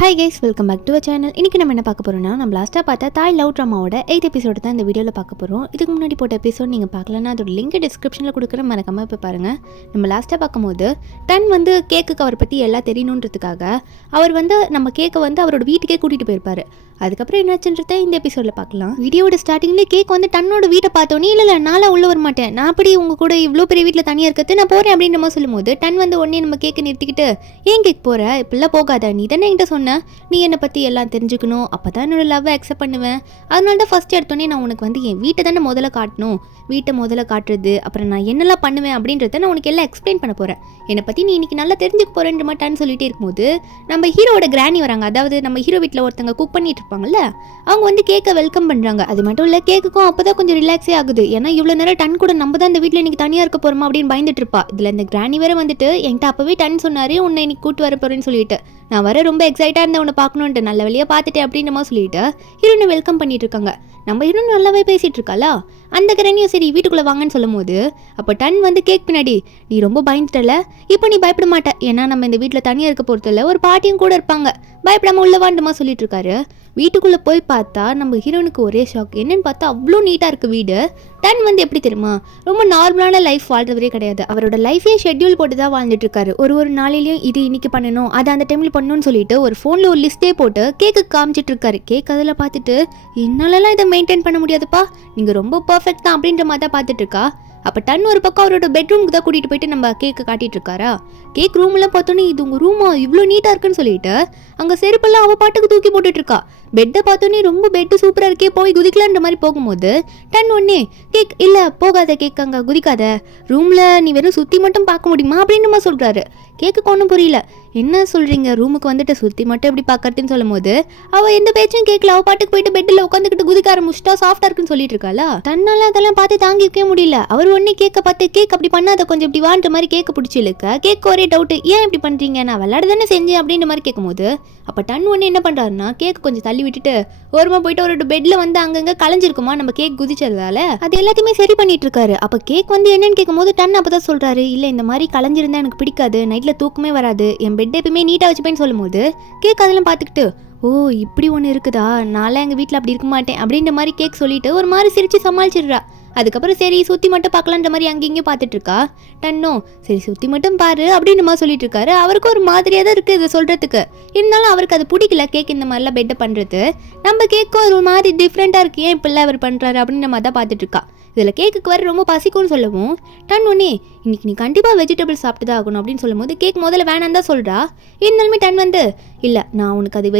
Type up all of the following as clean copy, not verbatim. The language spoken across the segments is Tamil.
Hi guys, welcome back to a channel. இன்றைக்கி நம்ம என்ன பார்க்க போகிறோம்னா, நம்ம லாஸ்ட்டாக பார்த்தா தாய் லவ் ட்ராமாவோட 8th எபிசோடு தான் இந்த வீடியோவில் பார்க்க போகிறோம். இதுக்கு முன்னாடி போட்ட எபிசோட் நீங்கள் பார்க்கலன்னா அதோட லிங்க் டிஸ்கிரிப்ஷனில் கொடுக்குற மறக்காமல் இப்போ பாருங்கள். நம்ம லாஸ்ட்டாக பார்க்கும்போது டன் வந்து கேக்குக்கு அவரை பற்றி எல்லாம் தெரியணுன்றதுக்காக அவர் வந்து நம்ம கேக்கை வந்து அவரோட வீட்டுக்கே கூட்டிகிட்டு போயிருப்பார். அதுக்கப்புறம் என்னாச்சுன்றதை இந்த எபிசோடில் பார்க்கலாம். வீடியோட ஸ்டார்டிங்லேயே கேக் வந்து தன்னோட வீட்டை பார்த்தோன்னே இல்லை நான்லாம் உள்ளே வர மாட்டேன், நான் அப்படி உங்கள் கூட இவ்வளோ பெரிய வீட்டில் தனியாக இருக்கிறது நான் போகிறேன் அப்படின்ற மாதிரி சொல்லும்போது டன் வந்து உடனே நம்ம கேக்கை நிறுத்திக்கிட்டு, ஏன் கேக் போகிற, இப்படிலாம் போகாத, நீ தானே என்கிட்ட சொன்ன நீ என்னை பற்றி எல்லாம் தெரிஞ்சுக்கணும், அப்போ தான் என்னோட லவ்வை அக்செப்ட் பண்ணுவேன். அதனால தான் ஃபஸ்ட் எடுத்தோடனே நான் உனக்கு வந்து என் வீட்டை தானே முதல்ல காட்டணும், வீட்டை முதல்ல காட்டுறது, அப்புறம் நான் என்னெல்லாம் பண்ணுவேன் அப்படின்றத நான் உனக்கு எல்லாம் எக்ஸ்பிளைன் பண்ண போகிறேன், என்னை பற்றி நீ இன்றைக்கி நல்லா தெரிஞ்சுக்க போகிறேன்ற மாதிரி டன் சொல்லிகிட்டே இருக்கும்போது நம்ம ஹீரோட கிராணி வராங்க. அதாவது நம்ம ஹீரோ வீட்டில் ஒருத்தங்க குக் பண்ணிட்டு இருப்பாங்கல்ல, அவங்க வந்து கேக்கை வெல்கம் பண்ணுறாங்க. அது மட்டும் இல்லை, கேக்குக்கும் அப்போ தான் கொஞ்சம் ரிலாக்ஸே ஆகுது. ஏன்னா இவ்வளோ நேரம் டன் கூட நம்ம தான் இந்த வீட்டில் இன்றைக்கி தனியாக இருக்க போகிறோமா அப்படின்னு பயந்துட்டு இருப்பா. இதில் இந்த கிராணி வேறு வந்துட்டு என்கிட்ட அப்போவே டன் சொன்னார் உன்னை இன்னைக்கு கூட்டு வர போகிறேன்னு சொல்லிட்டு, நான் வர ரொம்ப எக்ஸைட்டாக இருந்தேன் உன்னை பார்க்கணுன்ட்டு, நல்ல வழியாக பார்த்துட்டேன் அப்படின்ற மாதிரி சொல்லிட்டு ஹீரோனை வெல்கம் பண்ணிட்டு இருக்காங்க. நம்ம ஹீரோன் நல்லாவே பேசிகிட்டு இருக்காளா, அந்த கிரணியும் சரி வீட்டுக்குள்ளே வாங்கன்னு சொல்லும் போது அப்போ டன் வந்து கேக் பின்னாடி, நீ ரொம்ப பயந்துட்டல, இப்போ நீ பயப்பட மாட்டே, ஏன்னா நம்ம இந்த வீட்டில் தனியாக இருக்க போகிறதில்ல, ஒரு பாட்டியும் கூட இருப்பாங்க, பயப்படாமல் உள்ளவாண்டுமா சொல்லிட்டு இருக்காரு. வீட்டுக்குள்ளே போய் பார்த்தா நம்ம ஹீரோனுக்கு ஒரே ஷாக். என்னன்னு பார்த்தா அவ்வளோ நீட்டாக இருக்குது வீடு. டன் வந்து எப்படி தெரியுமா, ரொம்ப நார்மலான லைஃப் வாழ்றவரே கிடையாது. அவரோட லைஃபே ஷெட்யூல் போட்டு தான் வாழ்ந்துட்டு இருக்காரு. ஒரு நாளிலையும் இது இன்னைக்கு பண்ணணும், அதை அந்த டைமில் பண்ணணும்னு சொல்லிட்டு ஒரு ஃபோனில் ஒரு லிஸ்ட்டே போட்டு கேக்கு காமிச்சிட்டு இருக்காரு. கேக் அதில் பார்த்துட்டு, என்னாலலாம் இதை மெயின்டைன் பண்ண முடியாதுப்பா, நீங்கள் ரொம்ப பர்ஃபெக்ட் தான் அப்படின்ற மாதிரி தான் பார்த்துட்டு இருக்கா. அப்போ டன் ஒரு பக்கம் அவரோட பெட்ரூமுக்கு தான் கூட்டிகிட்டு போயிட்டு நம்ம கேக்கு காட்டிட்டு இருக்காரா. கேக் ரூம்லாம் பார்த்தோன்னே இது உங்கள் ரூமா இவ்வளோ நீட்டாக இருக்குன்னு சொல்லிட்டு அங்கே செருப்பெல்லாம் அவள் பாட்டுக்கு தூக்கி போட்டுட்டு இருக்கா. பெட்டை பார்த்தோன்னே ரொம்ப பெட்டு சூப்பராக இருக்கே, போய் குதிக்கலான்ற மாதிரி போகும்போது டன் ஒன்னே, கேக் இல்லை போகாத கேக், அங்கே குதிக்காத, ரூமில் நீ வெறும் சுற்றி மட்டும் பார்க்க முடியுமா அப்படின்னு மாதிரி சொல்கிறாரு. கேக்குக்கு ஒன்றும் புரியல, என்ன சொல்கிறீங்க, ரூமுக்கு வந்துட்டு சுற்றி மட்டும் எப்படி பார்க்கறதுன்னு சொல்லும் போது அவள் எந்த பேச்சும் கேட்கல, அவள் பாட்டுக்கு போயிட்டு பெட்டில் உட்காந்துக்கிட்டு குதிக்க ஆரம்பிச்சிட்டா, சாஃப்டாக இருக்குன்னு சொல்லிட்டு இருக்காளா. தன்னால அதெல்லாம் பார்த்து தாங்கிக்கவே முடியல. அவர் ஒன்னே கேட்க பார்த்து, கேக் அப்படி பண்ணாத, கொஞ்சம் இப்படி வான்ற மாதிரி கேட்க பிடிச்சி இழுக்க, கேட்க ஒரே டவுட்டு, ஏன் இப்படி பண்ணுறீங்க, நான் விளையாட தானே செஞ்சேன் அப்படின்ற மாதிரி கேட்கும்போது அப்போ டன் ஒன்று என்ன பண்ணுறாருன்னா கேக் கொஞ்சம் தள்ளி விட்டுட்டு ஓரமாக போயிட்டு ஒரு பெட்டில் வந்து அங்கங்கே கலைஞ்சிருக்குமா நம்ம கேக் குதிச்சதால அது எல்லாத்தையுமே சரி பண்ணிட்டு இருக்காரு. அப்போ கேக் வந்து என்னன்னு கேட்கும்போது டன் அப்போ தான் சொல்கிறாரு, இல்லை இந்த மாதிரி கலைஞ்சிருந்தா எனக்கு பிடிக்காது, நைட்டில் தூக்கமே வராது, என் பெட் எப்பயுமே நீட்டாக வச்சுப்பேன்னு சொல்லும் போது கேக் அதெல்லாம் பார்த்துக்கிட்டு, ஓ இப்படி ஒன்று இருக்குதா, நான்லாம் எங்கள் வீட்டில் அப்படி இருக்க மாட்டேன் அப்படின்ற மாதிரி கேக் சொல்லிட்டு ஒரு மாதிரி சிரித்து சமாளிச்சிடுறா. அதுக்கப்புறம் சரி சுற்றி மட்டும் பார்க்கலான்ற மாதிரி அங்கேயும் பார்த்துட்டு இருக்கா. டன்னோ சரி சுற்றி மட்டும் பாரு அப்படின்னு மாதிரி சொல்லிட்டு இருக்காரு. அவருக்கு ஒரு மாதிரியாக தான் இருக்குது இதை சொல்கிறதுக்கு, இருந்தாலும் அவருக்கு அது பிடிக்கல கேக் இந்த மாதிரிலாம் பெட்டை பண்ணுறது. நம்ம கேட்கும் ஒரு மாதிரி டிஃப்ரெண்ட்டாக இருக்கு, ஏன் இப்படிலாம் அவர் பண்ணுறாரு அப்படின்ற மாதிரி தான் பார்த்துட்டு இருக்கா. இதில் கேக்குக்கு வர ரொம்ப பசிக்கும்னு சொல்லவும் டன் ஒன்னே, இன்னைக்கு நீ கண்டிப்பாக வெஜிடபிள் சாப்பிட்டு தான் ஆகணும் அப்படின்னு சொல்லும் போது கேக் முதல்ல வேணான்னு தான் சொல்கிறா. இருந்தாலுமே டன் வந்து, இல்லை நான் உனக்கு அது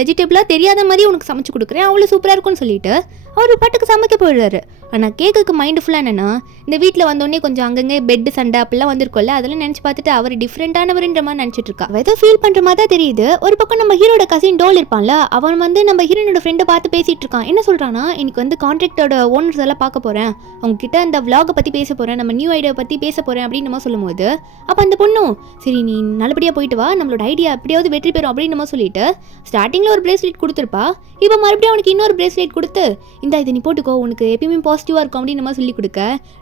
வெஜிடபிளாக தெரியாத மாதிரி உனக்கு சமைச்சு கொடுக்குறேன், அவ்வளோ சூப்பராக இருக்கும்னு சொல்லிட்டு அவர் பாட்டுக்கு சமைக்க போயிடுறாரு. ஆனால் கேக்குக்கு மைண்டு ஃபுல்லாக என்னென்னா இந்த வீட்டில் வந்தோடனே கொஞ்சம் அங்கங்கே பெட்டு சண்டை அப்படிலாம் வந்திருக்கோம்ல, அதெல்லாம் நினச்சி பார்த்துட்டு அவர் டிஃப்ரெண்ட்டானவருன்ற மாதிரி நினச்சிட்டு இருக்கா. ஏதோ ஃபீல் பண்ணுற மாதிரி தான் தெரியுது. ஒரு பக்கம் நம்ம ஹீரோட கசின் டோல் இருப்பான்ல, அவன் வந்து நம்ம ஹீரோனோட ஃப்ரெண்டை பார்த்து பேசிகிட்டு இருக்கான். என்ன சொல்கிறான்னா, இன்னைக்கு வந்து கான்ட்ராக்டோட ஓனர்ஸ் எல்லாம் பார்க்க போகிறேன், அவங்க கிட்ட அந்த விளாகை பற்றி பேச போகிறேன், நம்ம நியூ ஐடியா பற்றி பேச போகிறேன் அப்படின்னு நம்ம சொல்லும் போது அப்போ அந்த பொண்ணும் சரி நீ நல்லபடியாக போயிட்டு வா, நம்மளோட ஐடியா எப்படியாவது வெற்றி பெறும் அப்படின்னு நம்ம சொல்லிட்டு ஸ்டார்டிங்கில் ஒரு பிரேஸ்லெட் கொடுத்துருப்பா. இப்போ மறுபடியும் அவனுக்கு இன்னொரு பிரேஸ்லெட் கொடுத்து, இந்த இதை நீ போட்டுக்கோ, உனக்கு எப்பயுமே பாசிட்டிவாக இருக்கும் அப்படின்னு நம்ம சொல்லி கொடுக்க,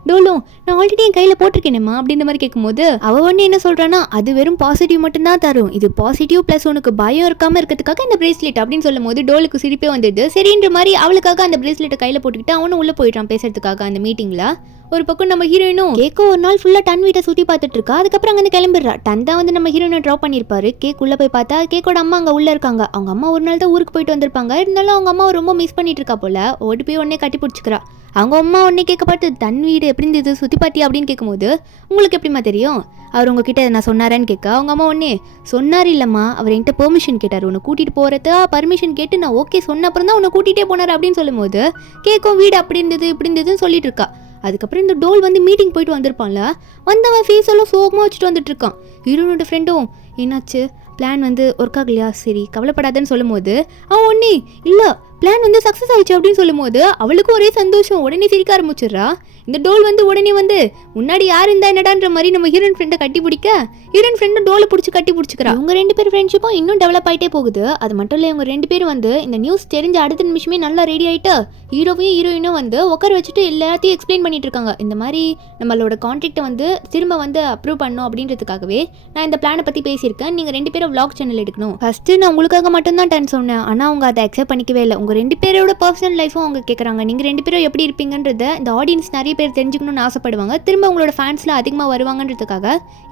டோலும் நான் ஆல்ரெடி என் கையில் போட்டிருக்கேனேம்மா அப்படின்ற மாதிரி கேட்கும்போது அவள் ஒன்று என்ன சொல்கிறான்னா, அது வெறும் பாசிட்டிவ் மட்டும்தான் தரும், இது பாசிட்டிவ் ப்ளஸ் உனக்கு பயம் இருக்காமல் இருக்கிறதுக்காக இந்த பிரேஸ்லெட் அப்படின்னு சொல்லும் போது டோலுக்கு சிரிப்பே வந்துடுது. சரின்ற மாதிரி அவளுக்காக அந்த பிரேஸ்லெட்டை கையில் போட்டுக்கிட்டு அவனும் உள்ளே போயிட்டான் பேசுறதுக்காக அந்த மீட்டிங்கில். ஒரு பக்கம் நம்ம ஹீரோயினும் கேக்கோ ஒரு நாள் ஃபுல்லாக டன் வீட்டை சுற்றி பார்த்துட்டு இருக்கா. அதுக்கப்புறம் அங்கே கிளம்பிடுறா. டன் தான் வந்து நம்ம ஹீரோயினை ட்ராப் பண்ணியிருப்பாரு. கேக் உள்ளே போய் பார்த்தா கேக்கோட அம்மா அங்கே உள்ளே இருக்காங்க. அவங்க அம்மா ஒரு நாள் தான் ஊருக்கு போயிட்டு வந்திருப்பாங்க, இருந்தாலும் அவங்க அம்மா ரொம்ப மிஸ் பண்ணிட்டு இருக்கா போல. ஓடி போய் உடனே கட்டி பிடிச்சிக்கிறா. அவங்க அம்மா உடனே கேட்கப்பட்டு, தன் வீடு எப்படி இருந்தது சுற்றி பார்த்தியா அப்படின்னு கேட்கும்போது உங்களுக்கு எப்படிமா தெரியும், அவர் உங்ககிட்ட நான் சொன்னாரேன்னு கேட்க அவங்க அம்மா உடனே, சொன்னார் இல்லைம்மா, அவர் என்கிட்ட பெர்மிஷன் கேட்டார், உன்னை கூட்டிகிட்டு போகிறதா பர்மிஷன் கேட்டு நான் ஓகே சொன்ன அப்புறம் தான் உன்னை கூட்டிகிட்டே போனார் அப்படின்னு சொல்லும் போது கேட்கும் வீடு அப்படி இருந்தது இப்படி இருந்ததுன்னு சொல்லிட்டு இருக்கா. அதுக்கப்புறம் இந்த டோல் வந்து மீட்டிங் போயிட்டு வந்திருப்பான்ல, வந்தவன் ஃபேஸ் எல்லாம் சோகமாக வச்சுட்டு வந்துட்டு இருக்கான். ஹீரோனோட ஃப்ரெண்டும் என்னாச்சு பிளான் வந்து ஒர்க் ஆகலையா, சரி கவலைப்படாதன்னு சொல்லும் போது அவன் ஒன்னே, இல்லை பிளான் வந்து சக்ஸஸ் ஆயிடுச்சு அப்படின்னு சொல்லும்போது அவளுக்கு ஒரே சந்தோஷம். உடனே சிரிக்க ஆரம்பிச்சிடுறா. இந்த டோல் வந்து உடனே வந்து முன்னாடி யார் இருந்தா என்னடான்ற மாதிரி நம்ம ஹீரோயின் ஃப்ரெண்டை கட்டி பிடிக்க ஹீரோயின் ஃப்ரெண்டு டோலை பிடிச்சி கட்டி பிடிச்சிக்கிறா. இவங்க 2 பேர் ஃப்ரெண்ட்ஷிப்பும் இன்னும் டெவலப் ஆகிட்டே போகுது. அது மட்டும் இல்லை, இவங்க 2 பேரும் வந்து இந்த நியூஸ் தெரிஞ்ச அடுத்த நிமிஷமே நல்லா ரெடி ஆகிட்டு ஹீரோவையும் ஹீரோயினும் வந்து உட்கார வச்சுட்டு எல்லாத்தையும் எக்ஸ்பிளைன் பண்ணிட்டு இருக்காங்க. இந்த மாதிரி நம்மளோட கான்ட்ராக்டை வந்து திரும்ப வந்து அப்ரூவ் பண்ணணும் அப்படின்றதுக்காகவே நான் இந்த பிளானை பற்றி பேசியிருக்கேன். நீங்கள் 2 பேரும் vlog சேனல் எடுக்கணும். ஃபஸ்ட்டு நான் உங்களுக்காக மட்டும்தான் டன் சொன்னேன். ஆனால் அவங்க அதை அக்செப்ட் பண்ணிக்கவே இல்லை. உங்கள் 2 பேரோட பர்சனல் லைஃபும் அவங்க கேட்குறாங்க. நீங்கள் 2 பேரும் எப்படி இருப்பீங்கன்றத இந்த ஆடியன்ஸ் நிறைய பேர் தெரிஞ்சுக்கணும்னு ஆசைப்படுவாங்க. திரும்ப உங்களோட ஃபேன்ஸ்லாம் அதிகமாக வருவாங்கன்றதுக்காக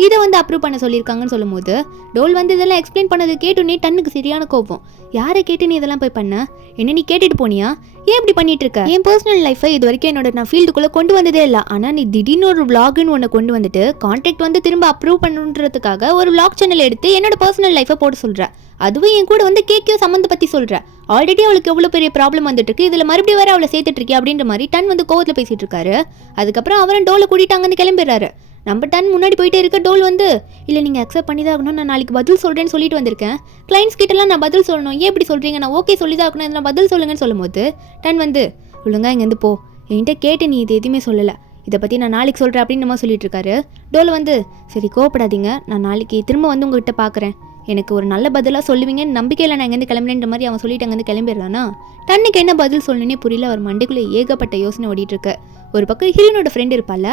இதை வந்து அப்ரூவ் பண்ண சொல்லியிருக்காங்கன்னு சொல்லும்போது டோல் வந்து இதெல்லாம் எக்ஸ்பிளைன் பண்ணது கேட்டுனே டன்னுக்கு சரியான கோபம். யாரை கேட்டு நீ இதெல்லாம் போய் பண்ண? என்ன நீ கேட்டுட்டு போனியா? ஏன் இப்படி பண்ணிட்டு இருக்க? என் பர்சனல் லைஃபை இது வரைக்கும் என்னோட நான் ஃபீல்டுக்குள்ளே கொண்டு வந்ததே இல்லை. ஆனால் நீ திடீர்னு ஒரு vlogன்னு ஒன்று கொண்டு வந்துட்டு கான்ட்ராக்ட் வந்து திரும்ப அப்ரூவ் பண்ணுறதுக்காக ஒரு vlog சேனல் எடுத்து என்னோட பர்சனல் லைஃபை போட சொல்கிற. அதுவும் என் கூட வந்து கேக்கையோ சம்மந்த பற்றி சொல்கிற. ஆல்ரெடி அவளுக்கு எவ்வளோ பெரிய ப்ராப்ளம் வந்துட்டு இருக்கு, இதில் மறுபடியும் வேற அவளை சேர்த்துட்டு இருக்கே அப்படின்ற மாதிரி டன் வந்து கோவத்தில் பேசிட்டு இருக்காரு. அதுக்கப்புறம் அவரும் டோலை கூட்டிட்டு அங்கேருந்து கிளம்பிடுறாரு. நம்ம டன் முன்னாடி போயிட்டே இருக்க டோல் வந்து இல்லை நீங்கள் அக்செப்ட் பண்ணி தான் ஆகணும், நான் நாளைக்கு பதில் சொல்கிறேன்னு சொல்லிட்டு வந்திருக்கேன். கிளைண்ட்ஸ் கிட்டலாம் நான் பதில் சொல்லணும், ஏன் இப்படி சொல்கிறீங்க, நான் ஓகே சொல்லி தான் ஆகணும், நான் பதில் சொல்லுங்கன்னு சொல்லும்போது டன் வந்து ஒழுங்கா இங்கேருந்து போ, என்கிட்ட கேட்டு நீ இது எதுவுமே சொல்லலை, இதை பற்றி நான் நாளைக்கு சொல்கிறேன் அப்படின்னு நம்ம சொல்லிட்டு இருக்காரு. டோல் வந்து சரி கோவப்படாதீங்க, நான் நாளைக்கு திரும்ப வந்து உங்ககிட்ட பார்க்குறேன், எனக்கு ஒரு நல்ல பதிலாக சொல்லுவீங்கன்னு நம்பிக்கையில் நான் எங்கேருந்து கிளம்புறேன்ற மாதிரி அவன் சொல்லிட்டு அங்கேருந்து கிளம்பிடுறானா. டன்னுக்கு என்ன பதில் சொல்லணுன்னே புரியல. அவர் மண்டைக்குள்ளே ஏகப்பட்ட யோசனை ஓடிட்டு இருக்கு. ஒரு பக்கம் ஹீரோனோட ஃப்ரெண்ட் இருப்பால,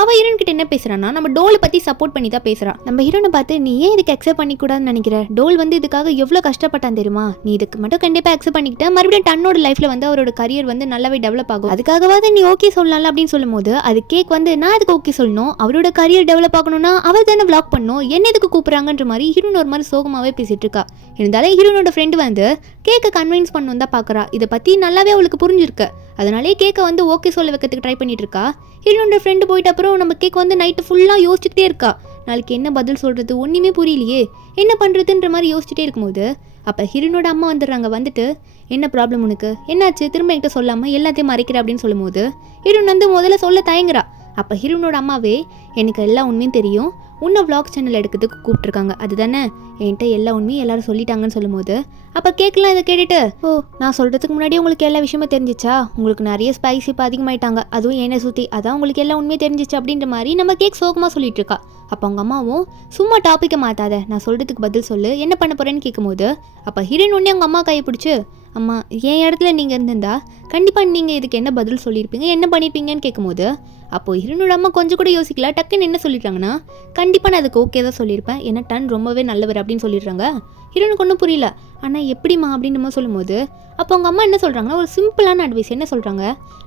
அவள் ஹீரோன் கிட்ட என்ன பேசுறான்னா நம்ம டோலை பற்றி சப்போர்ட் பண்ணி தான் பேசுகிறான். நம்ம ஹீரோனை பார்த்து நீ ஏன் இதுக்கு அக்செப்ட் பண்ணிக்கூடாதுன்னு நினைக்கிற, டோல் வந்து இதுக்காக எவ்வளோ கஷ்டப்பட்டான் தெரியுமா, நீ இதுக்கு மட்டும் கண்டிப்பாக அக்செப்ட் பண்ணிக்கிட்ட மறுபடியும் டன்னோட லைஃப்பில் வந்து அவரோட கரியர் வந்து நல்லாவே டெவலப் ஆகும், அதுக்காகவாது நீ ஓகே சொல்லலாம் அப்படின்னு சொல்லும்போது அது கேக் வந்து நான் அதுக்கு ஓகே சொல்லணும், அவரோட கரியர் டெவலப் ஆகணும்னா அவள் தானே vlog பண்ணணும், என்ன எதுக்கு கூப்பிட்றாங்கன்ற மாதிரி ஹீரோன் ஒரு மாதிரி சோகமாகவே பேசிட்டு இருக்கா. இருந்தாலும் ஹீரோனோட ஃப்ரெண்டு வந்து கேக்கை கன்வின்ஸ் பண்ணணும் தான் பார்க்குறா. இதை பற்றி நல்லாவே அவளுக்கு புரிஞ்சிருக்கு. அதனாலே கேக்கை வந்து ஓகே சொல்ல வைக்கிறதுக்கு ட்ரை பண்ணிட்டு இருக்கா. ஹீரோனோட ஃப்ரெண்டு போயிட்ட அப்புறம் நம்ம கேக் வந்து நைட்டு ஃபுல்லாக யோசிச்சுக்கிட்டே இருக்கா. நாளைக்கு என்ன பதில் சொல்கிறது ஒன்றுமே புரியலையே, என்ன பண்ணுறதுன்ற மாதிரி யோசிச்சுட்டே இருக்கும்போது அப்போ ஹீரோனோட அம்மா வந்துடுறாங்க. வந்துட்டு என்ன ப்ராப்ளம் உனக்கு, என்னாச்சு, திரும்ப என்கிட்ட சொல்லாமல் எல்லாத்தையும் மறைக்கிற அப்படின்னு சொல்லும்போது ஹீரோன் வந்து முதல்ல சொல்ல தயங்குறா. அப்போ ஹீரோனோட அம்மாவே எனக்கு எல்லா உண்மையும் தெரியும், உன்னை vlog சேனல் எடுக்கிறதுக்கு கூப்பிட்ருக்காங்க, அதுதானே என்கிட்ட எல்லா உண்மையும் எல்லாரும் சொல்லிட்டாங்கன்னு சொல்லும்போது அப்போ கேட்கலாம். இதை கேட்டுட்டு ஓ நான் சொல்கிறதுக்கு முன்னாடி உங்களுக்கு எல்லா விஷயமும் தெரிஞ்சிச்சா, உங்களுக்கு நிறைய ஸ்பைஸ் இப்போ அதிகமாயிட்டாங்க, அதுவும் என்னை சுற்றி, அதான் உங்களுக்கு எல்லா உண்மையும் தெரிஞ்சிச்சு அப்படின்ற மாதிரி நம்ம கேக் சோகமாக சொல்லிட்டு இருக்கா. அப்போ அவங்க அம்மாவும் சும்மா டாப்பிக்கை மாற்றாத, நான் சொல்கிறதுக்கு பதில் சொல்லு, என்ன பண்ண போகிறேன்னு கேட்கும்போது அப்போ ஹீரோயின் ஒன்றே அவங்க அம்மா கையை பிடிச்சி அம்மா என் இடத்துல நீங்கள் இருந்திருந்தா கண்டிப்பாக நீங்கள் இதுக்கு என்ன பதில் சொல்லியிருப்பீங்க, என்ன பண்ணியிருப்பீங்கன்னு கேட்கும்போது அப்போது ஹீரோனோட அம்மா கொஞ்சம் கூட யோசிக்கல, டக்குன்னு என்ன சொல்லிட்டாங்கன்னா கண்டிப்பாக நான் அதுக்கு ஓகே தான் சொல்லியிருப்பேன், ஏன்னா டன் ரொம்பவே நல்லவர் அப்படின்னு சொல்லிடுறாங்க. ஹீரோனுக்கு ஒன்றும் புரியல. ஆனால் எப்படிமா அப்படின்னு நம்ம சொல்லும்போது அப்போ அவங்க அம்மா என்ன சொல்கிறாங்கன்னா ஒரு சிம்பிளான அட்வைஸ் என்ன சொல்கிறாங்க,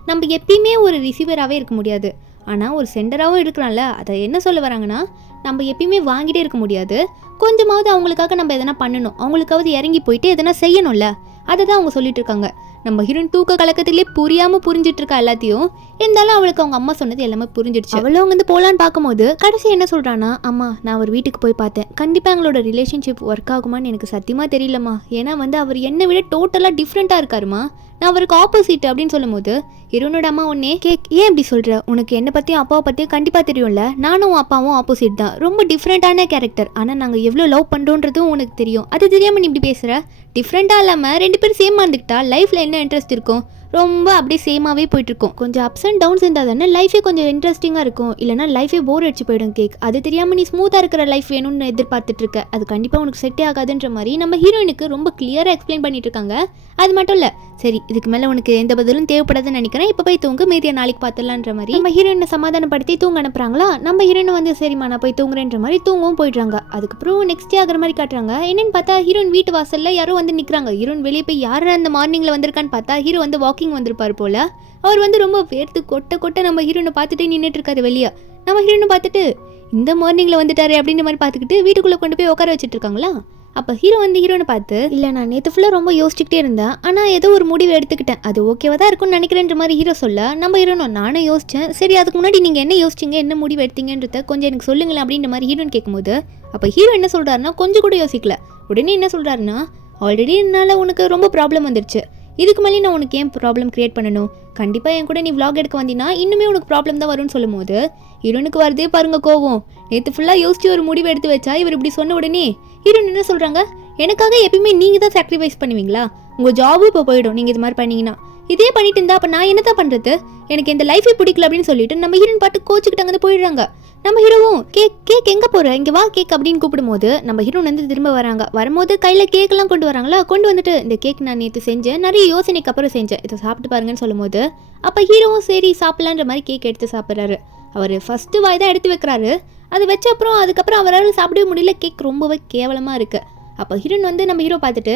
நம்ம எப்பயுமே ஒரு ரிசீவராகவே இருக்க முடியாது, ஆனால் ஒரு சென்டராகவும் இருக்கிறான்ல, அதை என்ன சொல்ல வராங்கன்னா நம்ம எப்பயுமே வாங்கிட்டே இருக்க முடியாது, கொஞ்சமாவது அவங்களுக்காக நம்ம எதனா பண்ணணும், அவங்களுக்காவது இறங்கி போயிட்டு எதனா செய்யணும்ல, அதை தான் அவங்க சொல்லிட்டு இருக்காங்க. நம்ம ஹீரோயின் தூக்க கலக்கத்திலே புரியாமல் புரிஞ்சிட்டு இருக்கா எல்லாத்தையும். இருந்தாலும் அவளுக்கு அவங்க அம்மா சொன்னது எல்லாமே புரிஞ்சிடுச்சு. அவளும் அவங்க வந்து போகலான்னு பார்க்கும்போது கடைசி என்ன சொல்கிறான்னா அம்மா நான் ஒரு வீட்டுக்கு போய் பார்த்தேன், கண்டிப்பாக எங்களோட ரிலேஷன்ஷிப் ஒர்க் ஆகுமான்னு எனக்கு சத்தியமாக தெரியலம்மா, ஏன்னா வந்து அவர் என்னை விட டோட்டலாக டிஃப்ரெண்ட்டாக இருக்காருமா, நான் அவருக்கு ஆப்போசிட் அப்படின்னு சொல்லும்போது ஹீரோனோட அம்மா ஒன்னே கேக் ஏன் இப்படி சொல்கிற, உனக்கு என்னை பற்றியும் அப்பாவை பற்றியும் கண்டிப்பாக தெரியும்ல, நானும் அப்பாவும் ஆப்போசிட் தான், ரொம்ப டிஃப்ரெண்ட்டான கேரக்டர், ஆனால் நாங்கள் எவ்வளோ லவ் பண்ணுறோன்றதும் உனக்கு தெரியும், அது தெரியாமல் நீ இப்படி பேசுகிற, டிஃப்ரெண்ட்டாக இல்லாமல் 2 பேரும் சேமாக இருந்துக்கிட்டா லைஃப்பில் என்ன இன்ட்ரெஸ்ட் இருக்கும், ரொம்ப அப்படியே சேமாகவே போயிட்டுருக்கும், கொஞ்சம் அப்ஸ் அண்ட் டவுன்ஸ் இருந்தால் தானே லைஃபே கொஞ்சம் இன்ட்ரெஸ்டிங்காக இருக்கும், இல்லைனா லைஃபே போர் அடிச்சு போயிடும் கேக், அது தெரியாமல் நீ ஸ்மூத்தாக இருக்கிற லைஃப் வேணும்னு எதிர்பார்த்துட்ருக்க, அது கண்டிப்பாக உனக்கு செட்டே ஆகாதுன்ற மாதிரி நம்ம ஹீரோயினுக்கு ரொம்ப கிளியராக எக்ஸ்பிளைன் பண்ணிட்டு இருக்காங்க. அது மட்டும் இல்லை சரி இதுக்கு மேலே உனக்கு எந்த பதிலும் தேவைப்படாதுன்னு நினைக்கிறேன், இப்போ போய் தூங்கு, மீதியை நாளைக்கு பார்த்துடலான்ற மாதிரி நம்ம ஹீரோயினை சமாதானப்படுத்தி தூங்க அனுப்புறாங்களா. நம்ம ஹீரோயின் வந்து சரிம்மா நான் போய் தூங்குறேன்ற மாதிரி தூங்கவும் போயிடுறாங்க. அதுக்கப்புறம் நெக்ஸ்ட் டே ஆகிற மாதிரி காட்டுறாங்க. என்னன்னு பார்த்தா ஹீரோயின் வீட்டு வாசலில் யாரோ வந்து நிற்கிறாங்க. ஹீரோயின் வெளியே போய் யாரும் அந்த மார்னிங்கில் வந்திருக்கான்னு பார்த்தா ஹீரோ வந்து வாக்கிங் வந்திருப்பார் போல. அவர் வந்து ரொம்ப வேர்த்து கொட்ட நம்ம ஹீரோனை பார்த்துட்டு நின்றுட்டு இருக்காரு வெளியே. நம்ம ஹீரோனை பார்த்துட்டு இந்த மார்னிங்கில் வந்துட்டாரு அப்படின்ற மாதிரி பார்த்துக்கிட்டு வீட்டுக்குள்ளே கொண்டு போய் உட்கார வச்சுட்டு இருக்காங்களா. அப்போ ஹீரோ வந்து ஹீரோனை பார்த்து இல்லை நான் நேற்று ஃபுல்லாக ரொம்ப யோசிச்சுக்கிட்டே இருந்தேன், ஆனால் ஏதோ ஒரு முடிவு எடுத்துக்கிட்டேன், அது ஓகேவா தான் இருக்கும்னு நினைக்கிறேன்ற மாதிரி ஹீரோ சொல்ல நம்ம ஹீரோனோ நானும் யோசித்தேன், சரி அதுக்கு முன்னாடி நீங்கள் என்ன யோசிச்சிங்க, என்ன முடிவு எடுத்தீங்கன்றத கொஞ்சம் எனக்கு சொல்லுங்களேன் அப்படின்ற மாதிரி ஹீரோன் கேட்கும்போது அப்போ ஹீரோ என்ன சொல்கிறாருன்னா கொஞ்சம் கூட யோசிக்கல, உடனே என்ன சொல்கிறாருன்னா ஆல்ரெடி என்னால் உனக்கு ரொம்ப ப்ராப்ளம் வந்துடுச்சு, இதுக்கு மேலே நான் உனக்கு ஏன் ப்ராப்ளம் க்ரியேட் பண்ணணும், கண்டிப்பாக என் கூட நீ vlog எடுக்க வந்தீங்கன்னா இன்னுமே உனக்கு ப்ராப்ளம் தான் வரும்னு சொல்லும்போது ஹீரோனுக்கு வருதே பாருங்க கோவம். நேற்று ஃபுல்லாக யோசிச்சு ஒரு முடிவு எடுத்து வச்சா இவர் இப்படி சொன்ன உடனே ஹீரோன் என்ன சொல்கிறாங்க, எனக்காக எப்பயுமே நீங்கள் தான் சாக்ரிஃபைஸ் பண்ணுவீங்களா? உங்கள் ஜாபும் இப்போ போயிடும் நீங்கள் இது மாதிரி பண்ணீங்கன்னா. இதே பண்ணிட்டு இருந்தா அப்போ நான் என்ன தான் பண்ணுறது? எனக்கு இந்த லைஃபே பிடிக்கல அப்படின்னு சொல்லிட்டு நம்ம ஹீரோயின் பாட்டு கோச்சுக்கிட்டு அங்கே போயிடுறாங்க. நம்ம ஹீரோவும் கேக் எங்கே போகிற, இங்கே வா கேக் அப்படின்னு கூப்பிடும்போது நம்ம ஹீரோன் வந்து திரும்ப வராங்க. வரும்போது கையில் கேக்கெல்லாம் கொண்டு வராங்களா. கொண்டு வந்துட்டு இந்த கேக் நான் நேற்று செஞ்சேன், நிறைய யோசனைக்கு அப்புறம் செஞ்சேன், இதை சாப்பிட்டு பாருங்கன்னு சொல்லும்போது அப்போ ஹீரோவும் சரி சாப்பிட்லான்ற மாதிரி கேக் எடுத்து சாப்பிட்றாரு. அவர் ஃபஸ்ட்டு வாய் தான் எடுத்து வைக்கிறாரு. அது வச்ச அப்புறம் அதுக்கப்புறம் அவரால் சாப்பிடவே முடியல. கேக் ரொம்பவே கேவலமாக இருக்குது. அப்போ ஹீரோன் வந்து நம்ம ஹீரோ பார்த்துட்டு,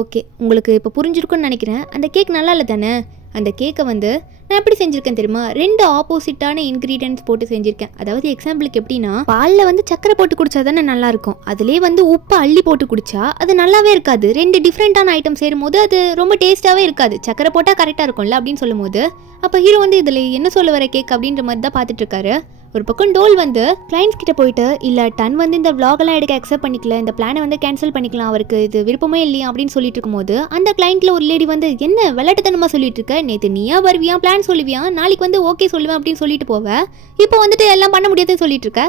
ஓகே உங்களுக்கு இப்போ புரிஞ்சிருக்குன்னு நினைக்கிறேன், அந்த கேக் நல்லா இல்லை தானே? அந்த கேக்கை வந்து நான் எப்படி செஞ்சுருக்கேன் தெரியுமா? 2 ஆப்போசிட்டான இன்க்ரீடியன்ட்ஸ் போட்டு செஞ்சுருக்கேன். அதாவது எக்ஸாம்பிளுக்கு எப்படின்னா, பாலில் வந்து சக்கரை போட்டு குடிச்சா தானே நல்லாயிருக்கும், அதிலே வந்து உப்பு அள்ளி போட்டு குடிச்சா அது நல்லாவே இருக்காது. 2 டிஃப்ரெண்ட்டான ஐட்டம் சேரும்போது அது ரொம்ப டேஸ்ட்டாகவே இருக்காது. சக்கரை போட்டால் கரெக்டாக இருக்கும்ல அப்படின்னு சொல்லும்போது அப்போ ஹீரோ வந்து இதில் என்ன சொல்ல வர கேக் அப்படின்ற மாதிரி தான் பார்த்துட்டு இருக்காரு. ஒரு பக்கம் டோல் வந்து கிளைண்ட்ஸ் கிட்ட போயிட்டு, இல்லை டன் வந்து இந்த விளாகெல்லாம் எடுக்க அக்செப்ட் பண்ணிக்கல, இந்த பிளானை வந்து கேன்சல் பண்ணிக்கலாம், அவருக்கு இது விருப்பமே இல்லையா அப்படின்னு சொல்லிட்டு இருக்கும்போது அந்த கிளைண்ட்ல ஒரு லேடி வந்து, என்ன விளையாட்டுத்தனமா சொல்லிட்டு இருக்க, நேற்று நீயா வருவியா, பிளான் சொல்லுவியா, நாளைக்கு வந்து ஓகே சொல்லுவேன் அப்படின்னு சொல்லிட்டு போவேன், இப்போ வந்துட்டு எல்லாம் பண்ண முடியாதுன்னு சொல்லிட்டு இருக்க,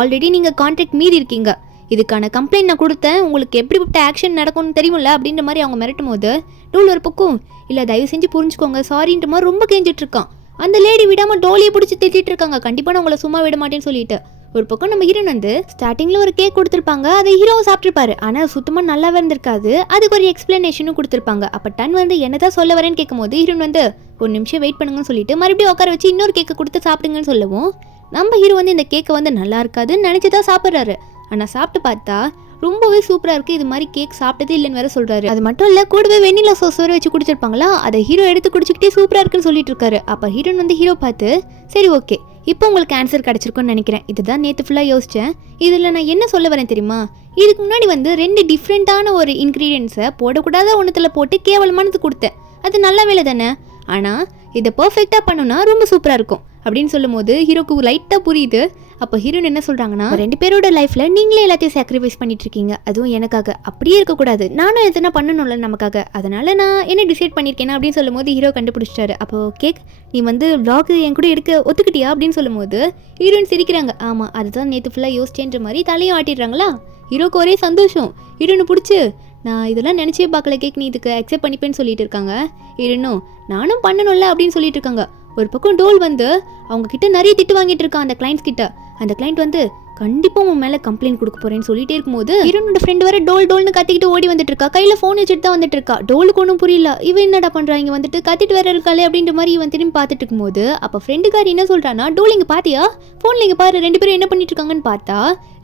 ஆல்ரெடி நீங்கள் கான்ட்ராக்ட் மீறி இருக்கீங்க, இதுக்கான கம்ப்ளைண்ட் நான் கொடுத்தேன், உங்களுக்கு எப்படிப்பட்ட ஆக்ஷன் நடக்கும்னு தெரியும்ல அப்படின்ற மாதிரி அவங்க மிரட்டும் போது டோல் ஒரு பக்கம், இல்லை தயவு செஞ்சு புரிஞ்சுக்கோங்க சாரின்ற மாதிரி ரொம்ப கேஞ்சிட்டு இருக்கான். அந்த லேடி விடாமல் டோலியை பிடிச்சி திட்டிட்டு இருக்காங்க, கண்டிப்பாக நான் உங்களை சும்மா விட மாட்டேன்னு சொல்லிட்டு. ஒரு பக்கம் நம்ம ஹீரோன் வந்து ஸ்டார்டிங்கில் ஒரு கேக் கொடுத்துருப்பாங்க, அதை ஹீரோவும் சாப்பிட்ருப்பாரு, ஆனால் சுத்தமாக நல்லாவே இருந்திருக்காது. அதுக்கு ஒரு எக்ஸ்பிளனேஷனும் கொடுத்துருப்பாங்க. அப்போ டன் வந்து என்னதான் சொல்ல வரேன்னு கேட்கும்போது ஹீரோன் வந்து ஒரு நிமிஷம் வெயிட் பண்ணுங்கன்னு சொல்லிட்டு மறுபடியும் உட்கார வச்சு இன்னொரு கேக்கை கொடுத்து சாப்பிடுங்கன்னு சொல்லவும் நம்ம ஹீரோ வந்து இந்த கேக்கை வந்து நல்லா இருக்காதுன்னு நினச்சி தான் சாப்பிட்றாரு. ஆனால் சாப்பிட்டு பார்த்தா ரொம்பவே சூப்பராக இருக்குது, இது மாதிரி கேக் சாப்பிட்டதே இல்லைன்னு வேற சொல்கிறாரு. அது மட்டும் இல்லை, கூடவே வெண்ணிலா சோஸ் வேறு வச்சு குடிச்சிருப்பாங்களா, அதை ஹீரோ எடுத்து குடிச்சிக்கிட்டே சூப்பராக இருக்குன்னு சொல்லிட்டு இருக்காரு. அப்போ ஹீரோன் வந்து ஹீரோ பார்த்து, சரி ஓகே இப்போ உங்களுக்கு ஆன்சர் கிடச்சிருக்குன்னு நினைக்கிறேன், இதுதான் நேற்று ஃபுல்லாக யோசித்தேன், இதில் நான் என்ன சொல்ல வரேன் தெரியுமா, இதுக்கு முன்னாடி வந்து 2 டிஃப்ரெண்ட்டான ஒரு இன்க்ரீடியன்ஸை போடக்கூடாத ஒன்றுத்தில் போட்டு கேவலமானது கொடுத்தேன், அது நல்ல வேலை தானே, ஆனால் இதை பர்ஃபெக்டாக பண்ணோன்னா ரொம்ப சூப்பராக இருக்கும் அப்படின்னு சொல்லும் போது ஹீரோக்கு லைட்டாக புரியுது. அப்போ ஹீரோன் என்ன சொல்கிறாங்கன்னா, 2 பேரோட லைஃப்பில் நீங்களே எல்லாத்தையும் சாக்ரிஃபைஸ் பண்ணிட்டு இருக்கீங்க, அதுவும் எனக்காக, அப்படியே இருக்கக்கூடாது, நானும் எதுனா பண்ணணும்ல நமக்காக, அதனால் நான் என்ன டிசைட் பண்ணியிருக்கேன் அப்படின்னு சொல்லும் போது ஹீரோ கண்டுபிடிச்சிட்டாரு. அப்போது கேக் நீ வந்து vlog என் கூட எடுக்க ஒத்துக்கிட்டியா அப்படின்னு சொல்லும் போது ஹீரோயின் சிரிக்கிறாங்க. ஆமாம் அதுதான் நேற்று ஃபுல்லாக யோசிச்சேன்ற மாதிரி தலையும் ஆட்டிடுறாங்களா. ஹீரோக்கு ஒரே சந்தோஷம். ஹீரோனை பிடிச்சி, நான் இதெல்லாம் நினச்சே பார்க்கல கேக், நீ இதுக்கு அக்செப்ட் பண்ணிப்பேன்னு சொல்லிட்டு இருக்காங்க. ஹீரோனும் நானும் பண்ணணும்ல அப்படின்னு சொல்லிட்டு இருக்காங்க. ஒரு பக்கம் டோல் வந்து அவங்க கிட்ட நிறைய திட்டு வாங்கிட்டு இருக்கான் அந்த கிளைண்ட்ஸ் கிட்ட. அந்த கிளைண்ட் வந்து கண்டிப்பாக உன் மேலே கம்ப்ளைண்ட் கொடுக்க போறேன்னு சொல்லிட்டே இருக்கும்போது ஹீரோனோட ஃப்ரெண்ட் வர டோல்னு கத்திக்கிட்டு ஓடி வந்துட்டு இருக்கா, கையில் ஃபோன் வச்சுட்டு தான் வந்துட்டு இருக்கா. டோலுக்கு ஒன்றும் புரியல, இவன் என்னடா பண்ணுறா இங்கே வந்துட்டு கத்திட்டு வேற இருக்காளே அப்படின்ற மாதிரி இவன் திரும்பி பார்த்துட்டு இருக்கும்போது அப்போ ஃப்ரெண்டுக்காரி என்ன சொல்கிறான்னா, டோல் இங்கே பார்த்தியா, ஃபோனில் இங்கே பாரு 2 பேரும் என்ன பண்ணிட்டு இருக்காங்கன்னு பார்த்தா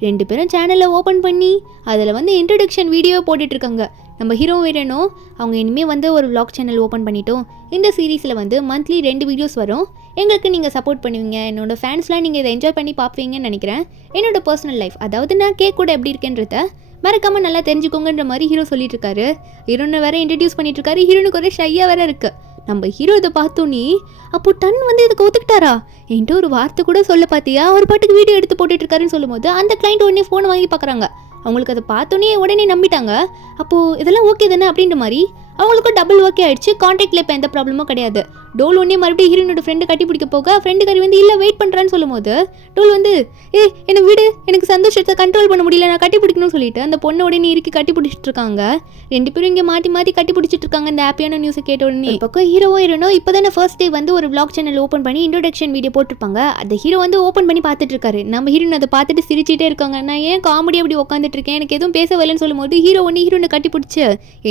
2 பேரும் சேனலை ஓப்பன் பண்ணி அதில் வந்து இன்ட்ரடக்ஷன் வீடியோ போட்டுட்டு இருக்காங்க. நம்ம ஹீரோ வேணும் அவங்க இனிமேல் வந்து ஒரு vlog சேனல் ஓப்பன் பண்ணிட்டோம், இந்த சீரீஸில் வந்து மந்த்லி 2 வீடியோஸ் வரும், எங்களுக்கு நீங்கள் சப்போர்ட் பண்ணுவீங்க, என்னோட ஃபேன்ஸ்லாம் நீங்கள் இதை என்ஜாய் பண்ணி பார்ப்பீங்கன்னு நினைக்கிறேன், என்னோட பர்சனல் லைஃப் அதாவது நான் கேக் கூட எப்படி இருக்கேன்றத மறக்காமல் நல்லா தெரிஞ்சுக்கோங்கன்ற மாதிரி ஹீரோ சொல்லிட்டு இருக்காரு. ஹீரோனை வேற இன்ட்ரடியூஸ் பண்ணிட்டு இருக்காரு. ஹீரோனுக்கு ஒரே ஷையாக வேற இருக்கு. நம்ம ஹீரோ இதை பார்த்தோன்னே அப்போ டன் வந்து இதுக்கு ஒத்துக்கிட்டாரா, என்கிட்ட ஒரு வார்த்தை கூட சொல்ல பார்த்தியா, ஒரு பாட்டுக்கு வீடியோ எடுத்து போட்டுட்டு இருக்காருன்னு சொல்லும்போது அந்த கிளைண்ட் உடனே ஃபோனை வாங்கி பார்க்குறாங்க. அவங்களுக்கு அதை பார்த்தோன்னே உடனே நம்பிட்டாங்க. அப்போது இதெல்லாம் ஓகே தானே அப்படின்ற மாதிரி அவங்களுக்கும் டபுள் ஓகே ஆயிடுச்சு. கான்டாக்டில் இப்போ எந்த ப்ராப்ளமும் கிடையாது. டோல் ஒன்றே மறுபடியும் ஹீரோனோட ஃப்ரெண்டு கட்டி பிடிக்க போக ஃப்ரெண்டுக்காரி வந்து இல்லை வெயிட் பண்ணுறான்னு சொல்லும் போது டோல் வந்து என்னை விடு, எனக்கு சந்தோஷத்தை கண்ட்ரோல் பண்ண முடியல, நான் கட்டி பிடிக்கணும்னு சொல்லிட்டு அந்த பொண்ணை உடனே இறுக்கி கட்டி பிடிச்சிட்டு இருக்காங்க. 2 பேரும் இங்கே மாற்றி மாற்றி கட்டி பிடிச்சிட்டு இருக்காங்க. இந்த ஹாப்பியான நியூஸை கேட்ட உடனே பக்கம் ஹீரோவும் இப்போ தானே ஃபர்ஸ்ட் டே வந்து ஒரு vlog சேனல் ஓப்பன் பண்ணி இன்ட்ரோடக்ஷன் வீடியோ போட்டிருப்பாங்க. அந்த ஹீரோ வந்து ஓப்பன் பண்ணி பார்த்துட்டு இருக்காரு. நம்ம ஹீரோன் அதை பார்த்துட்டு சிரிச்சிட்டே இருக்காங்க. நான் ஏன் காமெடி அப்படி உட்காந்துட்டு இருக்கேன், எனக்கு எதுவும் பேச வரலன்னு சொல்லும் போது ஹீரோ ஒன்று ஹீரோனை கட்டி பிடிச்சி,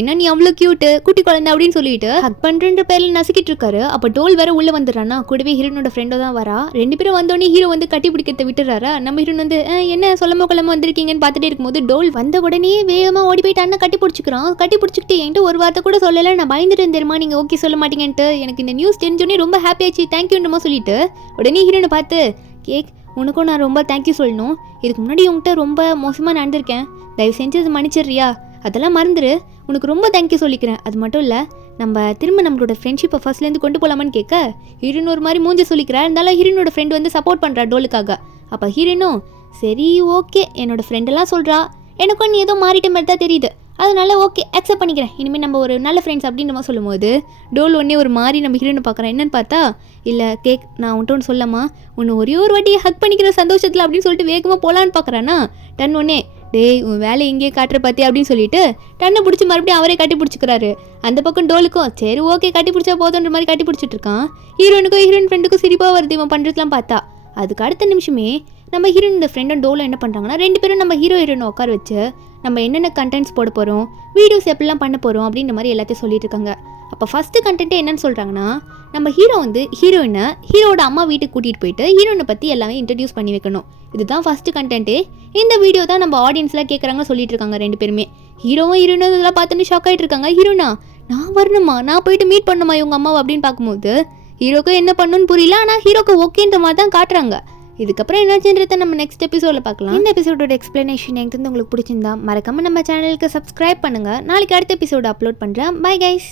என்ன நீ அவ்வளோ கியூட்டு குட்டி குழந்தை அப்படின்னு சொல்லிட்டு ஹக் பண்ணுற பேரில் நசுக்கிட்டு இருக்காரு. அப்போ டோல் வேற உள்ள வந்துடுறானா, கூடவே ஹீரோனோட ஃப்ரெண்டோ தான் வரா. 2 பேரும் வந்தோடனே ஹீரோ வந்து கட்டி பிடிக்கிறத விட்டுறாரா. நம்ம ஹீரோன் வந்து என்ன சொல்லாம கொள்ளாம வந்திருக்கீங்கன்னு பார்த்துட்டே இருக்கும்போது டோல் வந்த உடனே வேகமாக ஓடி போயிட்டு அண்ணன் கட்டி பிடிச்சிக்கிறான். கட்டி பிடிச்சிக்கிட்டு என்கிட்ட ஒரு வார்த்தை கூட சொல்லலை, நான் பயந்துட்டு தெரியுமா நீங்கள் ஓகே சொல்ல மாட்டீங்கன்ட்டு, எனக்கு இந்த நியூஸ் தெரிஞ்சோடனே ரொம்ப ஹாப்பி ஆச்சு, தேங்க்யூன்றமா சொல்லிட்டு உடனே ஹீரோனை பார்த்து, கேக் உனக்கும் நான் ரொம்ப தேங்க்யூ சொல்லணும், இதுக்கு முன்னாடி உங்கள்கிட்ட ரொம்ப மோசமாக நடந்திருக்கேன், தயவு செஞ்சு அது மன்னிச்சிடுறியா, அதெல்லாம் மறந்துரு, உனக்கு ரொம்ப தேங்க்யூ சொல்லிக்கிறேன், அது மட்டும் இல்லை நம்ம திரும்ப நம்மளோட ஃப்ரெண்ட்ஷிப்பை ஃபர்ஸ்ட்லேருந்து கொண்டு போகலாமான்னு கேட்க ஹீரோன் ஒரு மாதிரி மூஞ்சி சொல்லிக்கிறா. இருந்தாலும் ஹீரோனோட ஃப்ரெண்ட் வந்து சப்போர்ட் பண்ணுறா டோலுக்காக. அப்போ ஹீரோனும் சரி ஓகே என்னோட ஃப்ரெண்டெல்லாம் சொல்கிறா, எனக்கும் நீ ஏதோ மாறிட்ட மாதிரி தான் தெரியுது, அதனால ஓகே அக்செப்ட் பண்ணிக்கிறேன், இனிமேல் நம்ம ஒரு நல்ல ஃப்ரெண்ட்ஸ் அப்படின்ற மாதிரி சொல்லும்போது டோல் ஒன்றே ஒரு மாதிரி நம்ம ஹீரோனை பார்க்குறேன். என்னன்னு பார்த்தா, இல்லை கேக் நான் உன்ட்டு ஒன்று சொல்லமா, ஒன்று ஒரே ஒரு வாட்டி ஹக் பண்ணிக்கிற சந்தோஷத்தில் அப்படின்னு சொல்லிட்டு வேகமாக போகலான்னு பார்க்குறான்னா டன் ஒன்னே டேய் உன் வேலை இங்கே காட்டுற பார்த்தி அப்படின்னு சொல்லிட்டு டன்னை பிடிச்சி மறுபடியும் அவரே கட்டி பிடிச்சிக்கிறாரு. அந்த பக்கம் டோலுக்கும் சரி ஓகே கட்டி பிடிச்சா போதுன்ற மாதிரி கட்டி பிடிச்சிட்டு இருக்கான். ஹீரோனுக்கும் ஹீரோயின் ஃப்ரெண்டுக்கும் சிரிப்பாக வருது இவன் பண்ணுறதுலாம் பார்த்தா. அதுக்கு அடுத்த நிமிஷமே நம்ம ஹீரோயின் இந்த ஃப்ரெண்டும் டோலும் என்ன பண்ணுறாங்கன்னா 2 பேரும் நம்ம ஹீரோயினை உட்கார வச்சு நம்ம என்னென்ன கண்டென்ட்ஸ் போட போகிறோம், வீடியோஸ் எப்படிலாம் பண்ண போகிறோம் அப்படின்ற மாதிரி எல்லாத்தையும் சொல்லிட்டு இருக்காங்க. அப்போ ஃபஸ்ட்டு கண்டென்ட்டே என்னன்னு சொல்கிறாங்கன்னா, நம்ம ஹீரோ வந்து ஹீரோயினை ஹீரோட அம்மா வீட்டுக்கு கூட்டிகிட்டு போயிட்டு ஹீரோயினை பற்றி எல்லாமே இன்ட்ரடியூஸ் பண்ணி வைக்கணும். இதுதான் ஃபஸ்ட்டு கண்டென்ட்டு. இந்த வீடியோ தான் நம்ம ஆடியன்ஸ்லாம் கேட்குறாங்க சொல்லிட்டு இருக்காங்க 2 பேருமே. ஹீரோவும் ஹீரோயினும் இதெல்லாம் பார்த்துட்டு ஷாக் ஆகிட்டு இருக்காங்க. ஹீரோனா நான் வரணுமா, நான் போயிட்டு மீட் பண்ணணுமா இவங்க அம்மாவை அப்படின்னு பார்க்கும்போது ஹீரோக்கும் என்ன பண்ணணும்னு புரியல. ஆனால் ஹீரோக்கு ஓகேன்ற மாதிரி தான் காட்டுறாங்க. இதுக்கப்புறம் என்னாச்சுன்றதை நம்ம நெக்ஸ்ட் எபிசோடில் பார்க்கலாம். இந்த எபிசோடோட எக்ஸ்பிளனேஷன் எனக்கு உங்களுக்கு பிடிச்சிருந்தா மறக்காம நம்ம சேனலுக்கு சப்ஸ்கிரைப் பண்ணுங்கள். நாளைக்கு அடுத்த எபிசோடு அப்லோட் பண்ணுறேன். Bye guys.